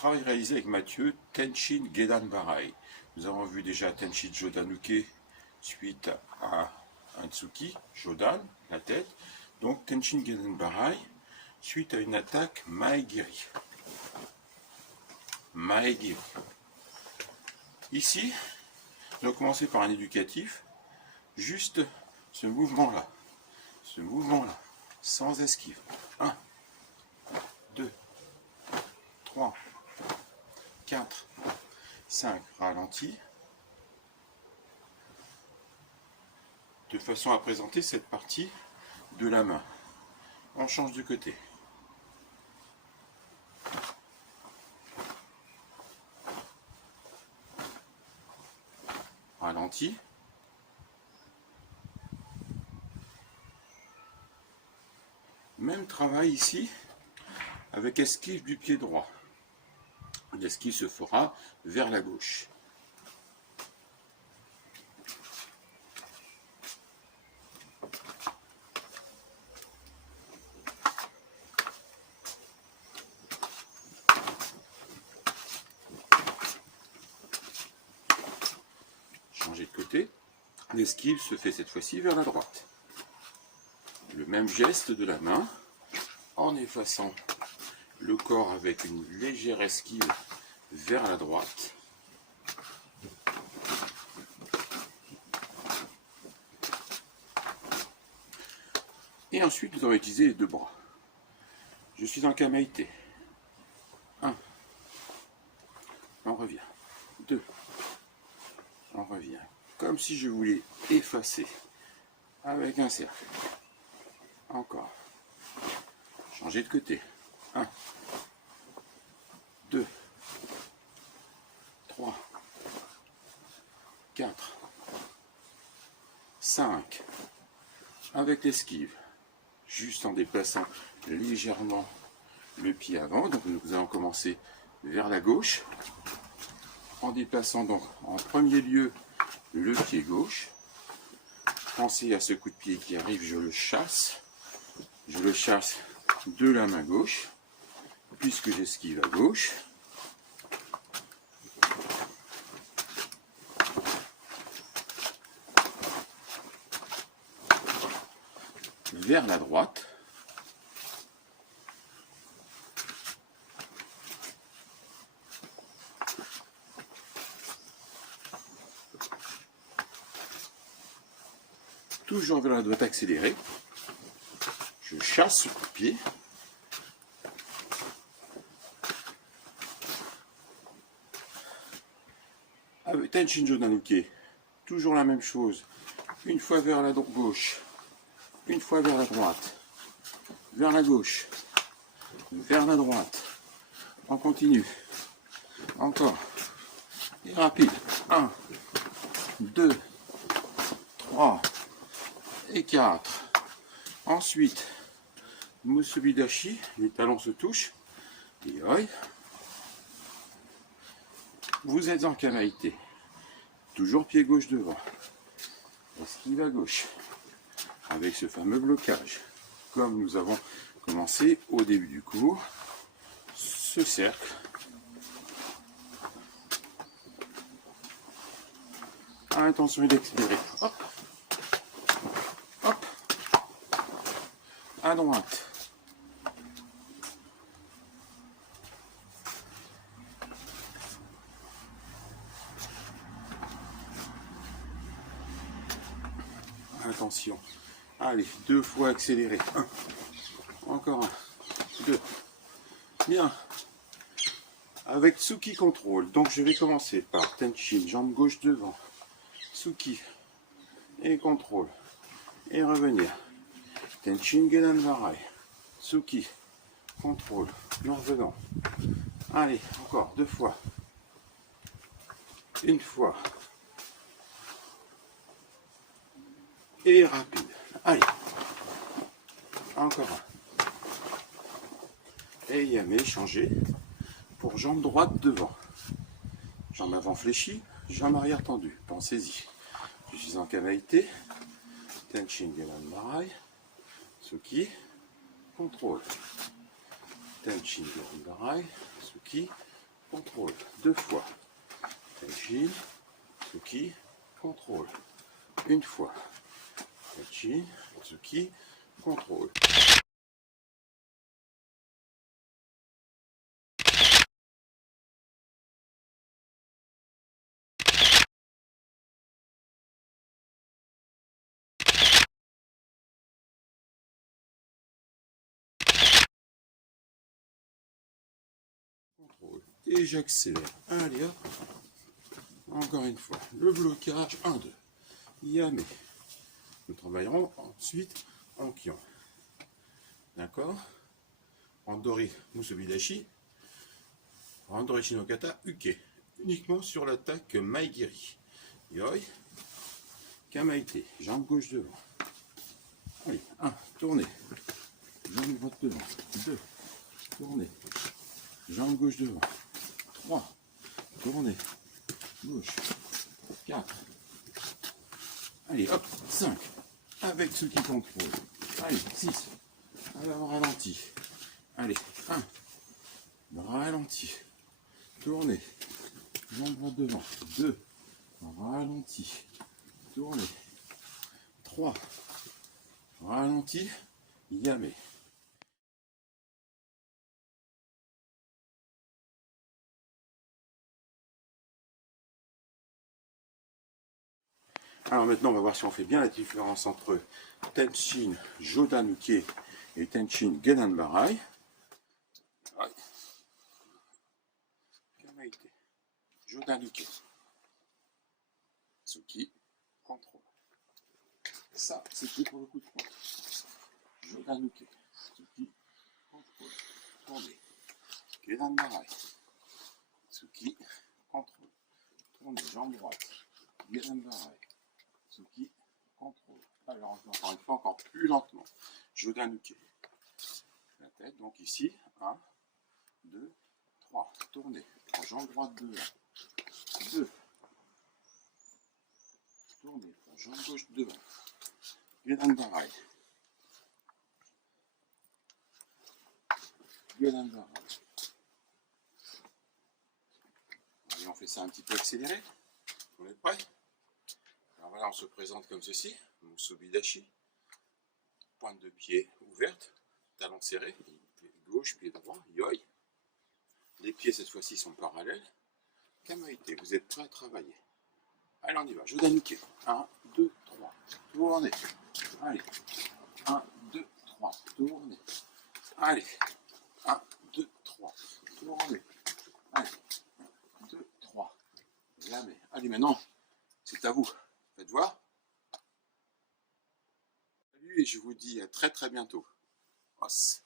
travail réalisé avec Mathieu, Tenshin Gedan Barai. Nous avons vu déjà Tenshin Jodanuke suite à un Tsuki, Jodan, la tête. Donc Tenshin Gedan Barai suite à une attaque Maegiri. Maegiri. Ici, nous allons commencer par un éducatif, juste ce mouvement-là. Ce mouvement-là, sans esquive. 1, 2, 3, 4, 5, ralenti, de façon à présenter cette partie de la main. On change de côté. Ralenti. Même travail ici avec esquive du pied droit. L'esquive se fera vers la gauche. Changer de côté. L'esquive se fait cette fois-ci vers la droite. Le même geste de la main en effaçant le corps avec une légère esquive vers la droite. Et ensuite, nous allons utiliser les deux bras. Je suis en kamaïté. 1. On revient. 2. On revient. Comme si je voulais effacer avec un cercle. Encore. Changer de côté. 1, 2, 3, 4, 5. Avec l'esquive. Juste en déplaçant légèrement le pied avant. Donc nous allons commencer vers la gauche. En déplaçant donc en premier lieu le pied gauche. Pensez à ce coup de pied qui arrive, je le chasse. Je le chasse de la main gauche, puisque j'esquive à gauche. Vers la droite. Toujours vers la droite accélérée. Je chasse ce coup de pied. Avec Tenshin Jodanuke, toujours la même chose. Une fois vers la gauche, une fois vers la droite, vers la gauche, vers la droite. On continue. Encore. Et rapide. 1, 2, 3 et 4. Ensuite, Musubidashi, les talons se touchent. Et oi. Vous êtes en kamaïté. Toujours pied gauche devant. Esquive à gauche. Avec ce fameux blocage. Comme nous avons commencé au début du cours. Ce cercle. Attention d'accélérer. Hop. Hop. À droite. Attention. Allez, 2 fois accéléré. 1. Encore 1. 2. Bien. Avec Tsuki contrôle. Donc je vais commencer par Tenshin, jambe gauche devant. Tsuki. Et contrôle. Et revenir. Tenshin Gedan Barai. Tsuki. Contrôle. En revenant. Allez, encore 2 fois. Une fois. Et rapide. Allez. Encore un. Et Yame changé pour jambe droite devant. Jambe avant fléchie, jambe arrière tendue. Pensez-y. Je suis en kamaïté. Tenshin Gedan Barai. Tsuki. Contrôle. Tenshin Gedan Barai. Tsuki. contrôle. 2 fois. Tenchin, Tsuki, contrôle. Une fois. Tenchin, Tsuki, contrôle. Contrôle. Et j'accélère. Allez hop. Encore une fois. Le blocage. 1, 2. Yame. Nous travaillerons ensuite en Kion. D'accord. Randori Musubidashi. Randori Shinokata Uke. Uniquement sur l'attaque Maigiri. Yoi. Kamaite. Jambe gauche devant. Allez. 1. Tournez. Jambe droite devant. 2. Tournez. Jambe gauche devant. 3. Tournez. Gauche. 4. Allez, hop. 5. Avec ce qui contrôle. Allez, 6. Alors, ralenti. Allez, 1. Ralenti. Tournez. Jambe droite devant. 2. Ralenti. Tournez. 3. Ralenti. Yame. Alors maintenant, on va voir si on fait bien la différence entre Tenchin Jodanuke et Tenchin Gedanbarai. Kamaite, Jodanuke, Tsuki, contrôle. Ça, c'était pour le coup de poing. Jodanuke, Tsuki, contrôle. Tournez. Gedanbarai, Tsuki, contrôle. Tournez, jambe droite. Gedanbarai. Tsuki, contrôle. Alors, encore une fois, encore plus lentement. Jodanuke. La tête, donc ici, 1, 2, 3. Tournez. Jambe droite devant. 2. Tournez. Jambe gauche devant. Gedanbarai. Gedanbarai. Allez, on fait ça un petit peu accéléré. On est prêt? Alors voilà, on se présente comme ceci, Musubidashi, pointe de pied ouverte, talon serré, pied gauche, pied droit, yoi. Les pieds cette fois-ci sont parallèles. Kamaite, vous êtes prêts à travailler. Allez, on y va, Jodanuke. 1, 2, 3, tournez. Allez, 1, 2, 3, tournez. Allez, 1, 2, 3, tournez. Allez, 1, 2, 3. Jamais. Allez, maintenant, c'est à vous. Faites voir. Salut et je vous dis à très très bientôt. Os.